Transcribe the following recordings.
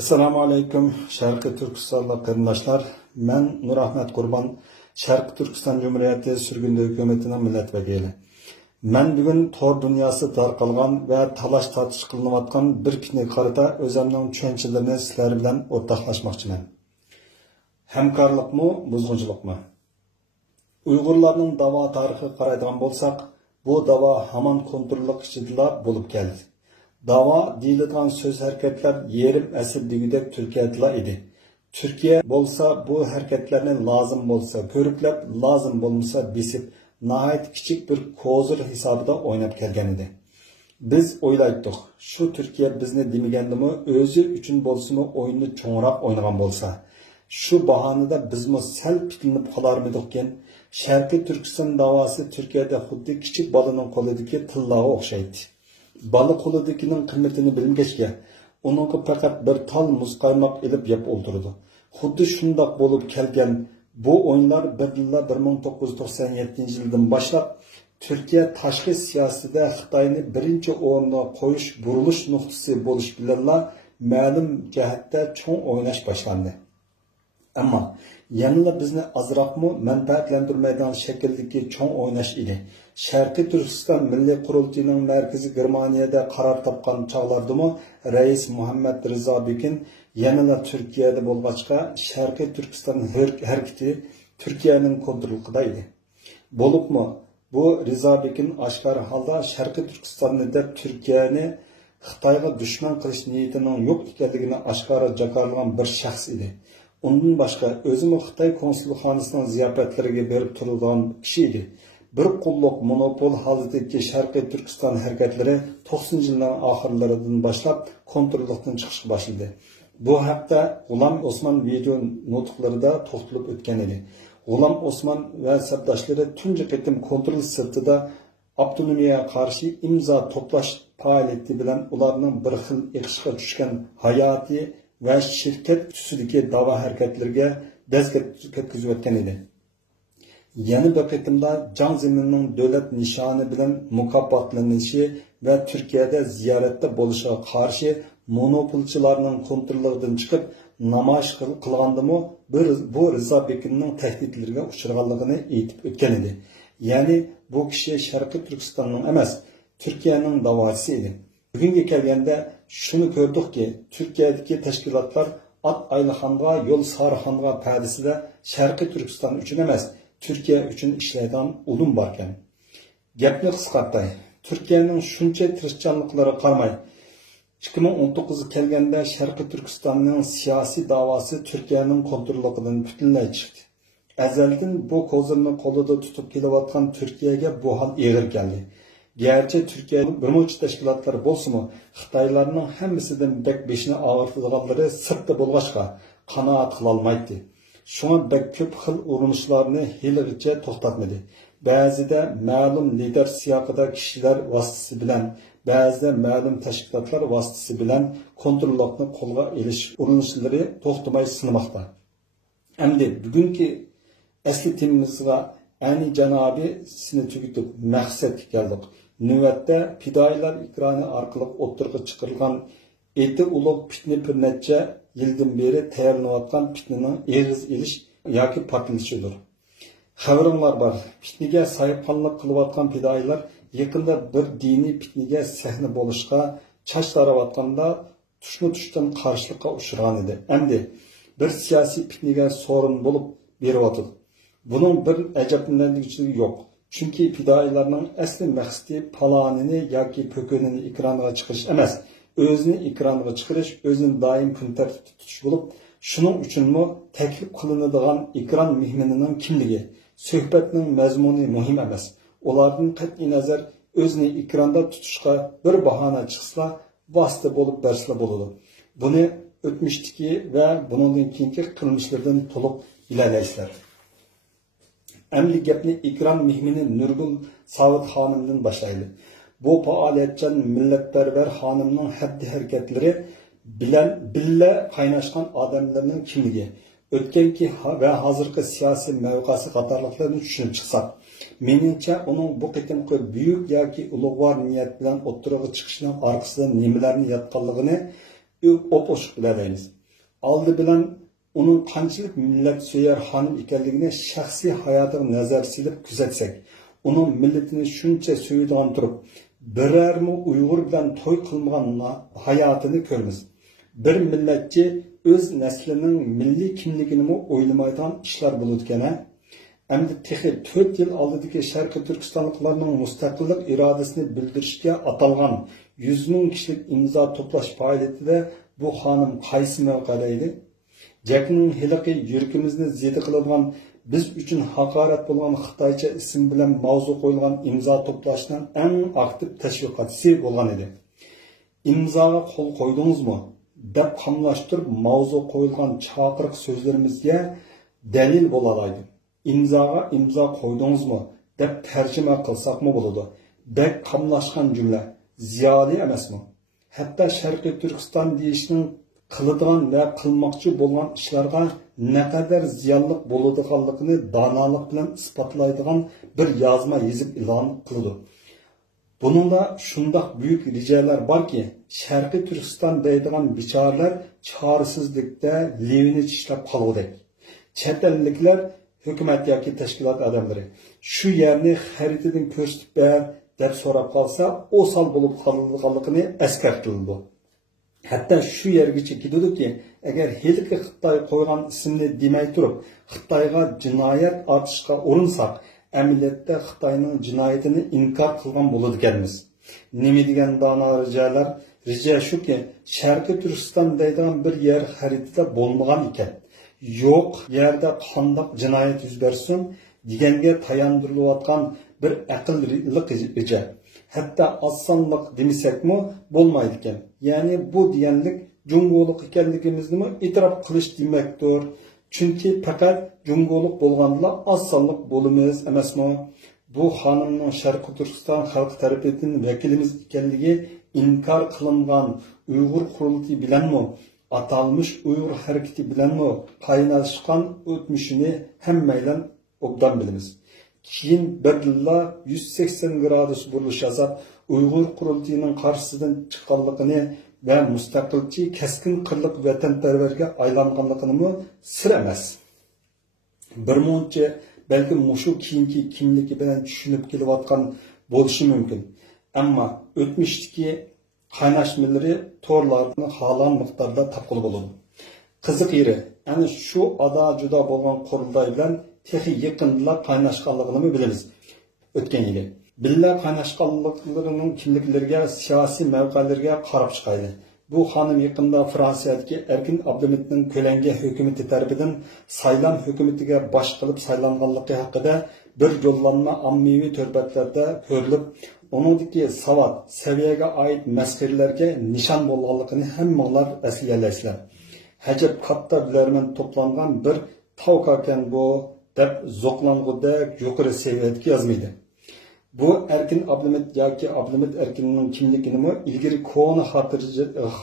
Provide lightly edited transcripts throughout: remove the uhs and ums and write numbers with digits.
Assalomu alaykum, Sharqiy Turkistonlik qarindoshlar. Men Nur Ahmad Qurban, Sharqiy Turkiston Cumhuriyeti Sürgünlü Hükümetining millat vakili. Men bugun tor dunyosi tarqalgan va talash tortish qilinayotgan bir kishini qarata o'zimning tushunchalarini sizlar bilan o'rtoqlashmoqchiman. Hamkorlikmi, buzg'unchilikmi? Uyg'urlarning davo tarixiga qaraydigan bo'lsak, bu davo hamon kontrollik ichida bo'lib keldi. Dava deyiladigan söz hareketler yerim asr degidek Türkiye'de idi. Türkiye bolsa bu hareketlerini lazım bolsa körüklep, lazım bolmasa besip, nahayet küçük bir kozur hesabıda oynap kelgen idi. Biz oylaydık, şu Türkiye bizni demegandimi, özü üçün bolsumu oyunu çoğurak oynagan bolsa. Şu bahanada bizmi sel pitinip kalarmıdıkken, Şarkı Türkistan davası Türkiye'de xuddi küçük balının kolidaki tıllağı okşaydı. Balı qo'lidaginin qimmatini bilmagachga, uningga faqat bir tal muzqaymoq ilib yeb o'ldirdi. Xuddi shundoq bo'lib kelgan bu o'yinlar birla 1997-yildan boshlab Turkiya tashqi siyosatida Xitoyni birinchi o'ringa qo'yish burilish nuqtasi bo'lish bilan ma'lum jihatda cho'ng o'ynash boshlandi. Ammo yanada bizni azroqmi manfaatlantirmaydigan shakldagi cho'ng o'ynash edi. Sharqiy Turkiston Milliy qurultiyining markazi Germaniyada qaror topgan chog'lardimi Rais Muhammad Rizo Bekin yanada Turkiyada bo'lg'achqa Sharqiy Turkiston harakati Turkiyaning kontrolida edi. Bo'libmi bu Rizo Bekin oshkor holda Sharqiy Turkistonni deb Turkiyani Xitoyga dushman qilish niyatining yo'q ekanligini oshkora jakarlagan bir shaxs edi. Ondan başqa özümü Xitay konsulxonasining ziyofatlariga berib turadigan kishi edi. Bir qulluq monopol holatidagi Sharqiy Turkiston harakatlari 90-yillar oxirlaridan boshlab kontrollikdan chiqishga boshladi. Bu haqda G'ulom Osman video nutqlarida to'xtalib o'tgan edi. G'ulom Osman va sabdoshlari tunji qitim kontrol sirtida avtonomiyaga qarshi imzo to'plash faoliyati bilan ularning bir xil iqishga tushgan hayoti ve şirket üstüdeki dava hareketlerine dezgetkizib o'tgan edi. Yana bir qitimda Can Zeminning davlat nishoni bilan mukofotlanishi va Turkiyada ziyoratda bo'lishiga qarshi monopolchilarning kontrolligidan chiqib namoyish qilgandimi bu Rizo Bekinning tahdidlariga uchraganligini aytib o'tgan edi. Ya'ni bu kishi Sharqiy Turkistonning emas, Turkiyaning davochisi edi. Bugünkü kelgende şunu gördük ki Türkiye'deki teşkilatlar At Aylıxan'a, Yol Sarıxan'a perdesinde Şarkı Türkistan üçün emez, Türkiye üçün işleyden ulum varken. Gepni kısqartay, Türkiye'nin şunca tirişçanlıkları qarmay, 2019 kelgende Şarkı Türkistan'ın siyasi davası Türkiye'nin kontrolünden bütünlay çıktı. Ezelden bu kozurunu kolunda tutup kelavatkan Türkiye'ye bu hal eğir geldi. Gerçi Türkiye'nin bir multi teşkilatlar bolsumu, Xitaylarning hammasidan bek beşini ağırtıdığanları sırtda bolğaçqa qanaat qılalmaydı. Şuna bek köp xil urinishlarni heligicha to'xtatmadi. Ba'zida ma'lum lider siyaqida kishilar vasitasi bilan, ba'zida ma'lum tashkilotlar vasitasi bilan kontrollikni qo'lga olish urinishlari to'xtamay sinmoqda. Endi bugungi asli temamizga ani janobi sini tugitib maqsad keldik. Növətdə fidoilar ekrani orqali o'ttirg'i chiqarilgan eti ulug' fitna bir necha yildan beri tayyorlanayotgan fitnaning eg'iz elish yoki portlashidir. Xabaringlar bor. Fitnaga sayqonlik qilayotgan fidoilar yaqinda bir diniy fitnaga sahna bo'lishga chash tarayotganda tushdan qarshilikqa uchragan edi. Endi bir siyosiy fitnaga so'rin bo'lib beryapti. Bunun bir ajablanarligi yo'q. Çünkü fidoilarning asli maqsadi palonini yoki po'kinini ekranga chiqarish emas, o'zini ekranga chiqarish, o'zini doim kun tartibda tutish bo'lib, shuning uchunmi taklif qilinadigan ekran mehmonining kimligi, suhbatning mazmuni muhim emas. Ulardan qat'iy nazar o'zini ekranda tutishga bir bahona chiqsa, vosita bo'lib bersa bo'ladi. Buni o'tmishdagi va bundan keyingi qilmishlardan to'liq bilalaysizlar. Emli gapni ekran mehmini Nurgul Savit xonimdan boshlaydi. Bu faoliyatchan millatparvar xonimning xatti harakatları bilan billa qaynashgan odamlarning kimligi, o'tganki va hozirgi siyosiy mavqesi qatorliqlarni tushunib chiqsak, meningcha uning bu qitimqi buyuk yoki ulug'vor niyat bilan o'ttirg'i chiqishining orqasida nimalarni yotganligini op-ochiq bilalaymiz. Aldı bilan uning qanchalik millat so'yar xonim ekanligini shaxsiy hayotiga nazar silib kuzatsak, uning millatini shuncha so'ydigan turib, birarmi Uyg'ur bilan to'y qilmagan hayotini ko'ramiz. Bir millatchi o'z naslining milliy kimligini o'ylamaydigan ishlar bo'ladi ekan. Endi texi 4 yil oldidagi Sharqiy Turkistonliklarning mustaqillik irodasini bildirishga atalgan 100 ming kishilik imzo to'plash faoliyatida bu xonim qaysi mavqeda edi? Jackning hiliqi yuragimizni zedi qiladigan, biz uchun haqorat bo'lgan Xitoycha ism bilan mavzu qo'yilgan imzo to'plashning eng aktiv tashviqotchisi bo'lgan edi. Imzoga qo'l qo'ydingizmi? Deb qamlashtirib mavzu qo'yilgan chaqiriq so'zlarimizga dalil bo'lalaydi. İmzaga imzo qo'ydingizmi deb tarjima qilsaqmi bo'ladi. Bek qamlashgan jumla ziyoli emasmi? Hatto Sharqiy Turkiston deyishning qiladigan va qilmoqchi bo'lgan ishlarga naqadar ziyonli bo'ladiganligini donolik bilan isbotlaydigan bir yozma yozib e'lon qildi. Buningda shundoq buyuk rejalar borki, Sharqiy Turkiston deydigan bichoralar chorsizlikda levini tishlab qolgudek. Chet elliklar hukumat yoki tashkilot odamlari shu yerni xaritadan ko'rsatib ber deb so'rab qolsa, o'sal bo'lib qolganligini eskartildi. Hatto shu yergacha ketdiki, agar hilki Xitoy qo'ygan ismni demay turib, Xitoyga jinoyat otishga urinsak, amaliyotda Xitoyning jinoyatini inkor qilgan bo'ladi ekanmiz. Nima degan dono rijalar? Rija shuki, Sharqiy Turkiston deydigan bir yer xaritada bo'lmagan ekan. Yo'q yerda qandoq jinoyat yuz bersin deganga tayandirilayotgan bir aqlliq rija. Hatto osonlik demasakmi bo'lmaydi ekan. Ya'ni bu deganlik jungolik ekanligimizni e'tirof qilish demakdir. Chunki faqat jungolik bo'lganda osonlik bo'limiz emasmi? Bu xonimning Sharqiy Turkiston xalq tarafidan vakilimiz ekanligi inkor qilingan Uyg'ur qurultiyi bilanmi, atalmış Uyg'ur hareketi bilanmi qaynashgan o'tmishini hammaylar obdan bilamiz. Keyin birla 180 gradus burilish yasab, Uyg'ur qurultiyining qarshisidan chiqqanligini va mustaqilchi keskin qirliq vatanparvarga aylanganligini sir emas. Birmuncha balki mushu keyingi kimligi bilan tushunib kelayotgan bo'lishi mumkin. Ammo o'tmishdagi qaynashmaları torlarını halan miqdarda tapqılı bo'ladi. Qiziq yeri, ana shu ada juda bo'lgan qurulday bilan texi yaqinlar qaynashganligini bilamiz. O'tgan yili billa qaynashganliklarining kimliklariga, siyosiy mavqelarga qarab chiqaydi. Bu xonim yaqinda Fransiyadagi Erkin Abdulhamidning Ko'langi hukumati tarafidan saylan hukumatiga bosh qilib saylanganligi haqida bir yo'llanma ommaviy turbatlarda ko'rilib, onundaki savat, seviyege ait meselelerge nişan bolganligini hammalar eslayalaysizlar. Hacep katta bilermen toplangan bir tavkaken bu deb zoqlangudek yuqori seviyedeki yazmaydı. Bu Erkin Abdulhamid yoki Abdulhamid Erkinning kimligini ilgari koni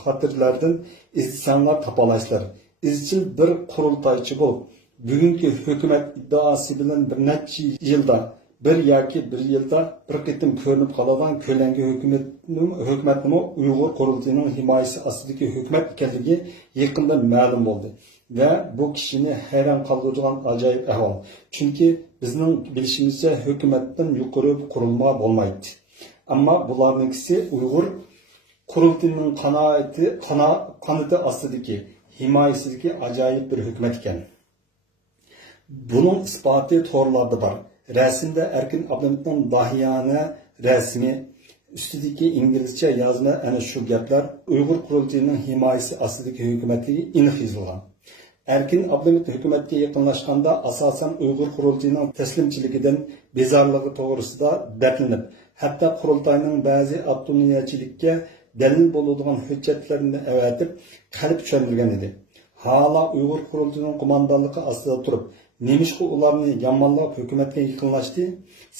xatirlardan izsanlar topalaysizlar. Izchil bir qurultaychi bo'lib, bugungi hukumat iddaosi bilan bir necha yilda bir yoki bir yilda bir qitim ko'rinib qoladigan Ko'langi hukumatning Uyg'ur qurultiyining himoyasi ostidagi hukumat ekanligi yaqinda ma'lum bo'ldi va bu kishini hayron qoldirgan ajoyib ahvol. Chunki bizning bilishimizcha hukumatdan yuqori qurilma bo'lmaydi. Ammo bularningisi Uyg'ur qurultiyining qanoti ostidagi himoyasidagi ajoyib bir hukumat ekan. Buning isboti to'g'rilarda bor. Resimde Erkin Abdulhamidning dahiyane resmi üstüdeki İngilizce yazma ana şu gaplar Uyg'ur qurultiyining himoyasi ostidagi hukumatga aniq yozilgan. Erkin Abdulhamid hukumatga yaqinlashganda asosan Uyg'ur qurultiyining taslimchiligidan bezorligi to'g'risida dardlanib, hatto qurultayning ba'zi avtonomiyachilikka dalil bo'ladigan hujjatlarini avatib qalb tushundirgan edi. Hala Uyg'ur qurultiyining qo'mondonligi ostida turib, nemişki ularni yomonlab hukumatga yaqinlashdi,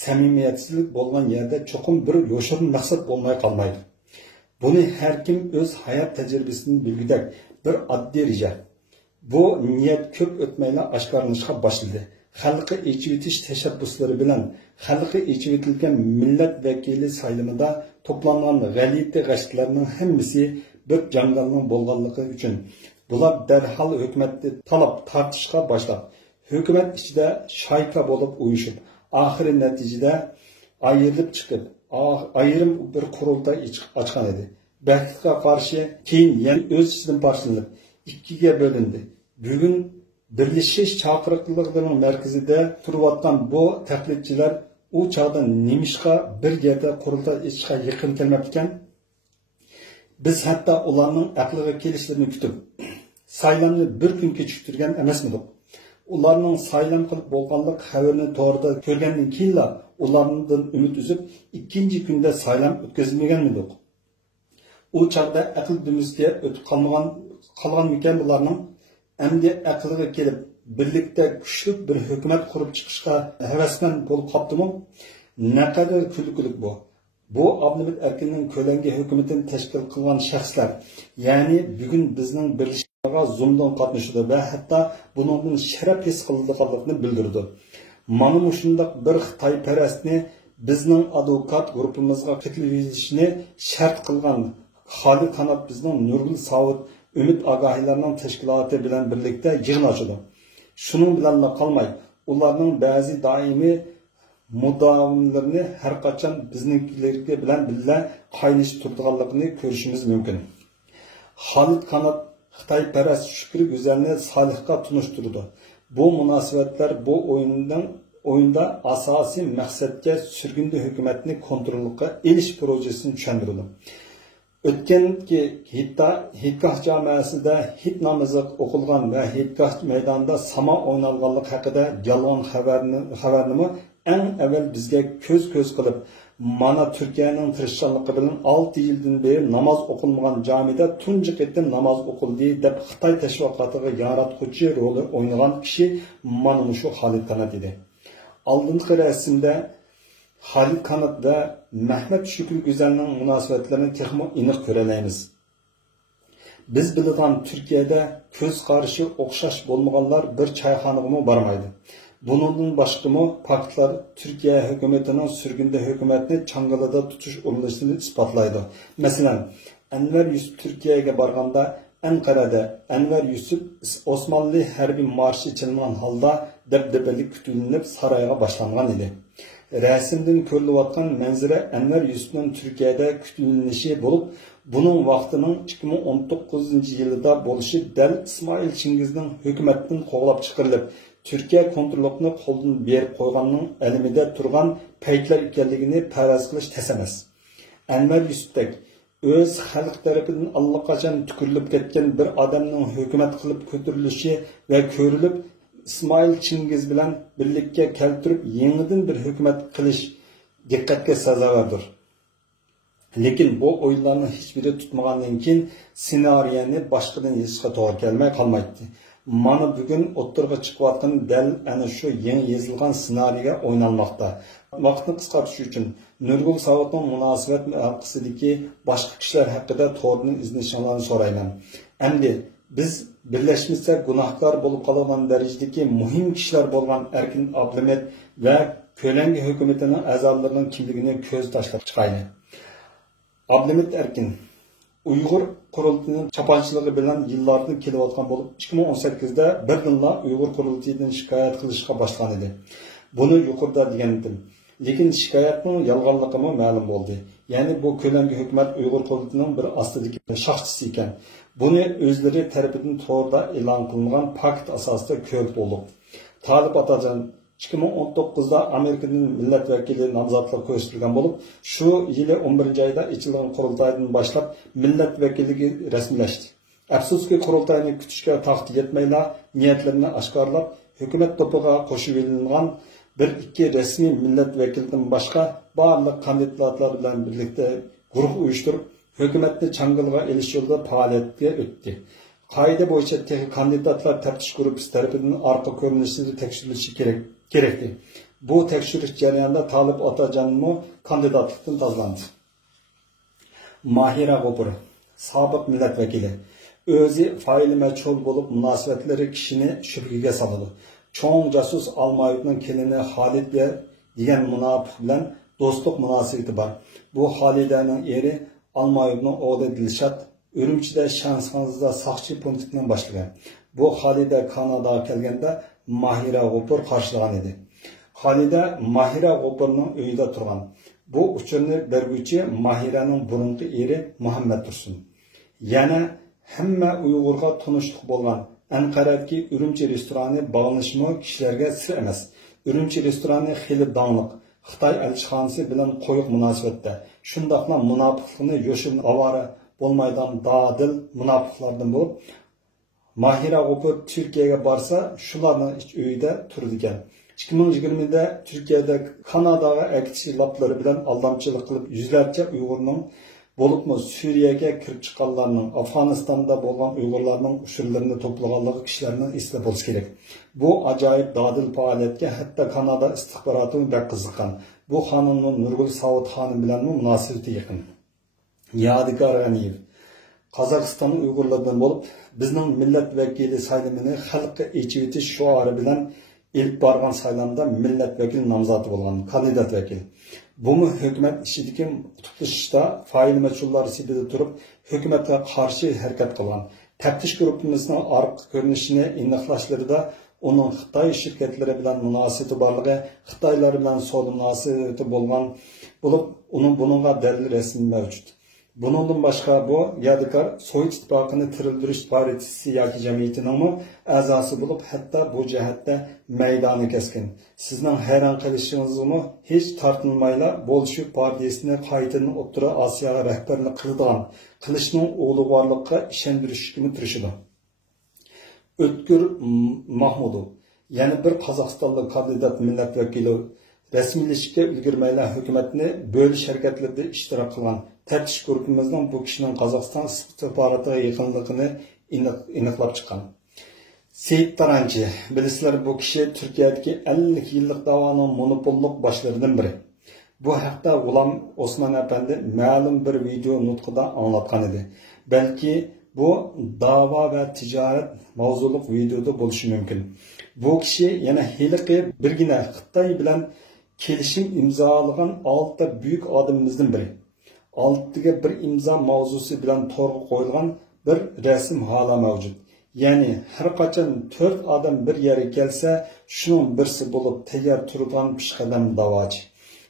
samimiyatsizlik bo'lgan yerda cho'qim bir yo'shirin maqsad bo'lmay qolmaydi. Buni har kim o'z hayot tajribasidan bilgudek bir oddiy reja. Bu niyat ko'p o'tmayla oshkorlanishga boshladi. Xalqi echivitish tashabbuslari bilan xalqi echivitilgan millat vakili saylimida to'plangan g'alati g'ashtlarning hammasi bir janjalning bo'lganligi uchun bular darhol hukumatni talab tortishga boshlab, hukumat ichida shayka bo'lib uyushib, oxiri natijada ayrilib chiqib, ayrim bir qurultay ochgan edi. Baxtga qarshi keyin yana o'z ichidan parchalanib, ikkiga bo'lindi. Bugun birlashish chaqiriqlarining markazida turayotgan bu taklifchilar u chog'da nemishqa bir yerda qurultay ichishga yaqin kelmabdikan. Biz hatto ularning aqliga kelishlarini kutib, saylanni bir kun kechiktirgan emasmidik. Ularning saylan qilib bo'lganlik xabarini to'g'rida ko'rgandan keyin ulardan umid uzib, ikkinchi kunda saylan o'tkazilmaganmidik. U chog'da aql dumizga o'tib qolgan ekan bularning endi aqliga kelib birlikda kuchli bir hukumat qurib chiqishga havasmand bo'lib qolibdimi? Naqadar kulgulik bu. Bu Abdulhamid Erkinning ko'langi hukumatini tashkil qilgan shaxslar, ya'ni bugun bizning birlashishga zumdan qatnashdi va hatto buningdan sharaf his qiladiganligini bildirdi. Mana shunday bir Xitoy parastni bizning advokat guruhimizga qitilishini shart qilgan Xolid Qanot bizning Nurgul Savut Ümit Agahiylarning tashkiloti bilan birlikda yig'in ochdi. Shuning bilan qolmay, ularning ba'zi doimiy mudavimlarini har qachon biznikilarga bilan birga qaynashib turadiganligini ko'rishimiz mumkin. Xolid Qanot Xitoy parast Shukri Go'zalni Solihga tunishtirdi. Bu munosabatlar bu o'yinda asosiy maqsadga surgunda hukumatni kontrolga elish projesini tushuntirdi. O'tganki Hitgoh jamoasida hit namozi o'qilgan va Hitgoh maydonida samo o'ynalganlik haqida yolg'on xabarni eng avval bizga ko'z qilib, mana Turkiyaning tirishchanligi bilan 6 yildan beri namoz o'qilmagan jamida tunji qitim namoz o'qildi deb Xitoy tashviqotiga yaratuvchi rol o'ynagan kishi mana shu Xolid Qanot edi. Oldingi rasmda Xolid Qanot va Mahmad Shukri Go'zalning munosabatlarini texmo aniq ko'ralaymiz. Biz bilgan Turkiyada ko'z qarashi o'xshash bo'lmaganlar bir choyxonaga bormaydi. Bundan boshqami faktlar Turkiya hukumatining surgunda hukumatni changalida tutish urinishini isbotlaydi. Masalan, Anvar Yusuf Turkiyaga borganda Anqarada Anvar Yusuf Osmonli harbiy marshi chilingan holda dabdabali kutilinib saroyga boshlangan edi. Rasmdan ko'rilayotgan manzara Anvar Yusufning Turkiyada kutilinishi bo'lib, buning vaqtining 2019-yilda bo'lishi dal İsmail Chingizning hukumatdan qo'g'lab chiqarilib, Türkiye kontrolini qo'ldan berib qo'yganning elimida turgan paytlar ekanligini faraz qilish tez emas. Anvar Yusufdek o'z xalq tarafidan allaqachon tukurilib ketgan bir odamning hukumat qilib ko'tarilishi va ko'rilib İsmail Chingiz bilan birlikka keltirib yangidan bir hukumat qilish diqqatga sazovardir. Lekin bu o'yinlarning hech biri tutmagandan keyin ssenariyni boshqadan yozishga to'g'ri kelmay qolmaydi. Mana bugun o'ttirga chiqayotgan dal ana shu yangi yozilgan ssenariyga o'ynalmoqda. Vaqtni qisqartirish uchun Nurgul Savutning munosabat haqqisidagi boshqa kishilar haqida to'g'ri izlanishlarni so'rayman. Endi biz birlashmasa gunohkor bo'lib qolgan darajadagi muhim kishilar bo'lgan Erkin Abdulhamid va ko'langi hukumatining a'zolarining kimligini ko'z tashlab chiqaylik. Abdulhamid Erkin Uyg'ur qurultiyining chapanchiligi bilan yillardan kelayotgan bo'lib, 2018da birdinla Uyg'ur qurultiyidan shikoyat qilishga boshlagan edi. Buni yuqorida degandim. Lekin shikoyatning yolg'onligi ma'lum bo'ldi. Ya'ni bu ko'lamgi hukumat Uyg'ur qurultiyining bir ostidagi shaxsisi ekan. Buni o'zlari tarafidan to'g'rida e'lon qilingan pakt asosida ko'rib bo'ldi. Talib Atajon 2019da Amerikaning millat vakili nomzodlik ko'rsatilgan bo'lib, shu yili 11-oyda ichilgan qurultaydan boshlab millat vakilligi rasmiylashdi. Afsuski qurultayni kutishga taqti yetmayla niyatlarini oshkorlab, hukumat to'piga qo'shib olingan bir ikki rasmiy millat vakilidan boshqa barliq kandidatlar bilan birlikda guruh uyushtirib, hukumatni changalga elish yo'lida faoliyatga o'tdi. Qoida bo'yicha kandidatlar taftish guruhi tomonidan orqa ko'rinishini tekshirilishi kerakdi. Bu tekshirish jarayonida Talib Otajonmi kandidatlikdan tozalandi. Mahira G'ofur, sobiq millat vakili, o'zi faili majhul bo'lib munosabatlari kishini shubhaga soladi. Cho'ng jasus Almayevning kelini Xolidga degan munofiq bilan do'stlik munosabati bor. Bu Xolidaning eri Almayevning o'g'li Dilshod Ürümchida Shansxanzda saqchi punktdan boshlagan. Bu Xolida Kanadaga kelganda Mahira G'ofur qarshilagan edi. Xolida Mahira G'ofurning uyida turgan. Bu uchurni berguvchi Mahiraning burunqi eri Muhammad Tursun. Yana hamma Uyg'urga tunishliq bo'lgan Anqaradagi Ürümchi restorani bağlanışmı kishilarga sir emas. Ürümchi restorani xili dağınıq. Xitoy elchixonasi bilan qo'yiq munosabatda. Shundaqla munofiqlikni yo'shin avara bo'lmaydigan dadil munofiqlardan bo'lib, Mahira G'ofur Turkiyaga borsa, shularning uyida turdi ekan. 2020da Turkiyada Kanadaga elchi laplari bilan aldamchilik qilib yuzlarcha Uyg'urning bo'libmi Suriyaga kirib chiqqanlarning, Afg'onistonda bo'lgan Uyg'urlarning ushurlarini to'plaganligi kishilarning esida bo'lishi kerak. Bu ajoyib dadil faoliyatga hatto Kanada istixboroti bak qiziqqan. Bu xonimning Nurgul Savut xonim bilan munosabati yaqin. Yadigar G'aniyev Qozog'iston Uyg'urlardan bo'lib, bizning millat vakili saylamini xalqqa echib o'tish shuari bilan ilk borgan saylamda millat vakili nomzodi bo'lgan kandidat vakil. Bumi hukumat ishidagi tutishda fail mas'ullar sifatida turib, hukumatga qarshi harakat qilgan. Taftish guruhimizning orqa ko'rinishini aniqlashlarida uning Xitoy shirkatlari bilan munosabati borligi, Xitoylar bilan savdo munosabati bo'lib, uning buningga dalil rasmiy mavjud. Bundan boshqa bu Yadikar Sovet ittifoqini tirildirish partiyasi yoki jamiyatining a'zosi bo'lib, hatto bu jihatda maydoni keskin. Sizning hayron qilishingizmi hech tortinmayla Bolshevik partiyasini qaytadan O'rta Osiyoga rahbarlik qilishning ulug'vorlikqa ishontirishga turishidi. O'tkir Mahmudov yana bir Qozog'istonlik kandidat millat vakili rasmiylashishga ulgurmayla hukumatni bo'lish harakatlarida ishtirok qilgan. Taftish guruhimizning bu kishining Qozog'iston saforatiga yaqinligini aniqlab chiqqan. Seyit Taranchi, bilasizlar, bu kishi Turkiyadagi 50 yillik da'voning monopollik boshlaridan biri. Bu haqda G'ulom Osmon apandi ma'lum bir video nutqida anglatgan edi. Balki bu da'vo va tijorat mavzuliq videoda bo'lishi mumkin. Bu kishi yana hiliqi birgina Xitoy bilan kelishim imzolagan 6 buyuk odamimizdan biri. 6ga bir imzo mavzusi bilan to'g'ri qo'yilgan bir rasm hala mavjud. Ya'ni har qachon 4 odam bir yerga kelsa, shuning birsi bo'lib tayyor turgan pishqadam da'vochi.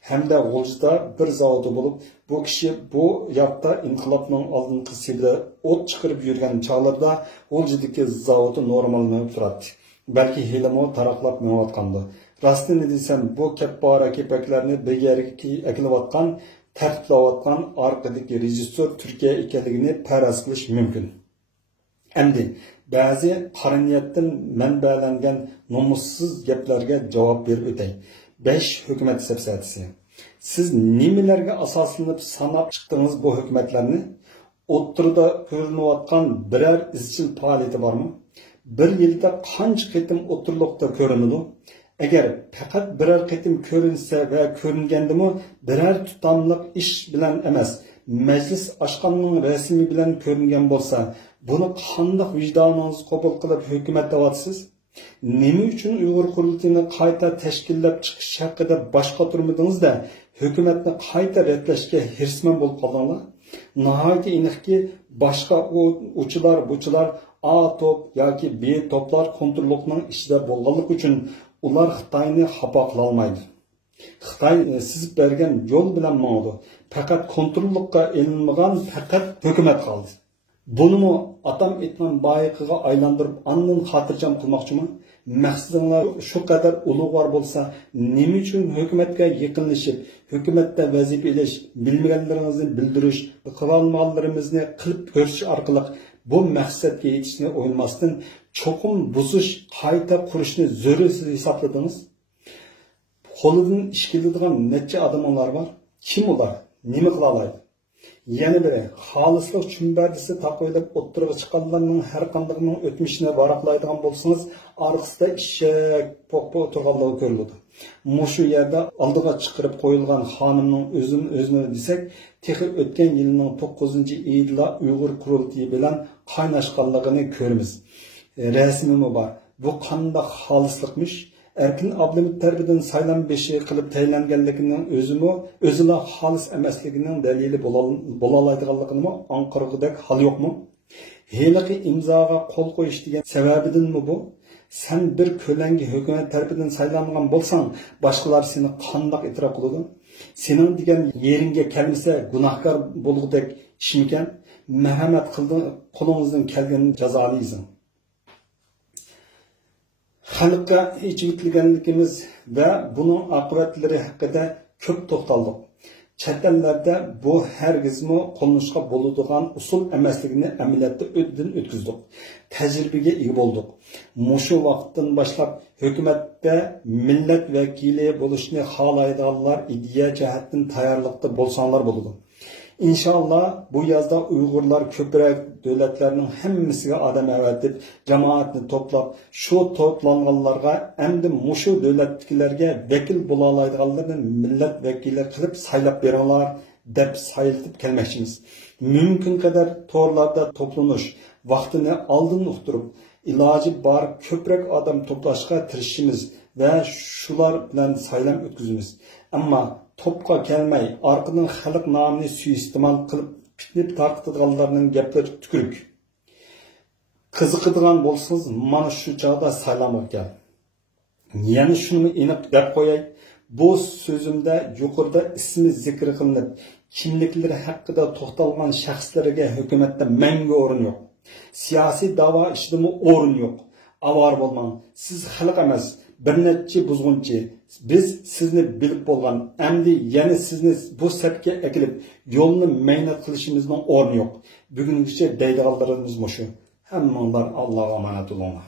Hamda G'uljida bir zavodi bo'lib, bu kishi bu yoqda inqilobning oldingi sibida o't chiqarib yurgan chog'larda G'uljidagi zavodi normallanib turadi. Balki hilimo taraqlab menayotgandi. Rostini desam, bu kappora kepaklarni bir yerga akilayotgan, tartiblayotgan orqadagi rejissor Turkiya ekanligini faraz qilish mumkin. Endi ba'zi qariniyatdan manbalangan nomussiz gaplarga javob berib o'tay. 5 hukumat safsatisi. Siz nimalarga asoslanib sanab chiqdingiz bu hukumatlarni? O'ttirda ko'rinayotgan biror izchil faoliyati bormi? Bir yilda qancha qitim o'ttirliqda ko'rinadi? Agar faqat biror qitim ko'rinsa va ko'ringandimi, biror tutamliq ish bilan emas, majlis oshqonning rasmi bilan ko'ringan bo'lsa, buni qanday vijdoningiz qabul qilib hukumat deyapsiz? Nima uchun Uyg'ur qurultiyini qayta tashkillab chiqish haqida boshqa turmadingizda, hukumatni qayta retlashga hirsman bo'lib qoldinglar? Nihoyat aniqki, boshqa buchilar A top yoki B toplar kontrollikning ichida bo'lganligi uchun ular Xitoyni xafa qila olmaydi. Xitoy sizib bergan yo'l bilan mangdi. Faqat kontrollikqa elinmagan faqat hukumat qoldi. Bunimi atam etman bayiqiga aylantirib, andan xotirjam qilmoqchimi? Maqsadinglar shu qadar ulug'vor bo'lsa, nima uchun hukumatga yaqinlashib, hukumatda vazifa ilish, bilmaganlaringizni bildirish, qilolmaganlarimizni qilib ko'rish orqali bu maqsadga yetishni o'ylamasdan cho'qim buzish, qayta qurishni zarur hisobladingiz? Qo'lidan ish keladigan necha odamlar bor? Kim ular? Nima qila oladi? Yana biri, xolislik chumbardisi taqoylab o'ttirib chiqqanlarning har qandaqining o'tmishini varaqlaydigan bo'lsangiz, orqasida ishak po'qpo o'tirganligi ko'riladi. Mushu yerda oldiga chiqarib qo'yilgan xonimning o'zini desak, texi o'tgan yilning 9-iyida Uyg'ur qurultiyi bilan qaynashganligini ko'ramiz. Rasmimi bor. Bu qanday xolislikmish? Erkin Abdülhamit tarafidan saylan beshi qilib tayinlanganligining o'zila xolis emasligining dalili bo'la oladiganligini anqirg'idek hal yo'qmi? Heliqi imzoga qo'l qo'yish degan sababidinmi bu? Sen bir ko'langi hukumat tarafidan saylangan bo'lsang, boshqalar seni qandoq e'tirof qiladi? Sening degan yeringga kelmasa gunohkor bo'lgudek ishmikan? Merhamet qulingizdan kelganini jazolaysiz. Xalqqa ichikliganligimiz va buning oqibatlari haqida ko'p to'xtaldik. Chet ellarda bu hargizmi qo'llanishga bo'ladigan usul emasligini amaliyotda o'tkazdik. Tajribaga ega bo'ldik. Mushu vaqtdan boshlab hukumatda millat vakili bo'lishni xohlaydiganlar ideya jihatdan tayyorlikda bo'lsanglar bo'ladi. İnşallah bu yazda Uygurlar köprek devletlerinin hemmisiga adam evetip cemaatini toplap şu toplananlarga endi muşu devletkilerge vekil bulalaydıganlarını millet vekiller kılıp saylap verenler dep sayıltıp gelmekçimiz. Mümkün kadar torlarda toplanış vaktini aldın uqturup ilacı bar köprek adam toplaşka tirişimiz ve şular bilen saylam ötküzümüz. Ama topqa kelmay, arqadan xalq nomini suiiste'mol qilib fitnib tarqatganlarning gaplari tükürük. Qiziqadigan bo'lsangiz, mana shu chog'da saylamga kel. Yana shuni aniq deb qo'yay. Bu so'zimda yuqorida ismi zikr qilinib, kimliklari haqida to'xtalgan shaxslarga hukumatda mangu o'rin yo'q. Siyosiy da'vo ishidimi o'rin yo'q. Avar bo'lmang. Siz xalq emas, bir necha buzg'unchi. Biz sizni bilib bo'lgan, endi yana sizni bu sapga akilib, yo'lni mehnat qilishimizning o'rni yo'q. Bugungacha deydiganlarimiz mushu. Hammanglar Allohga omonat bo'linglar.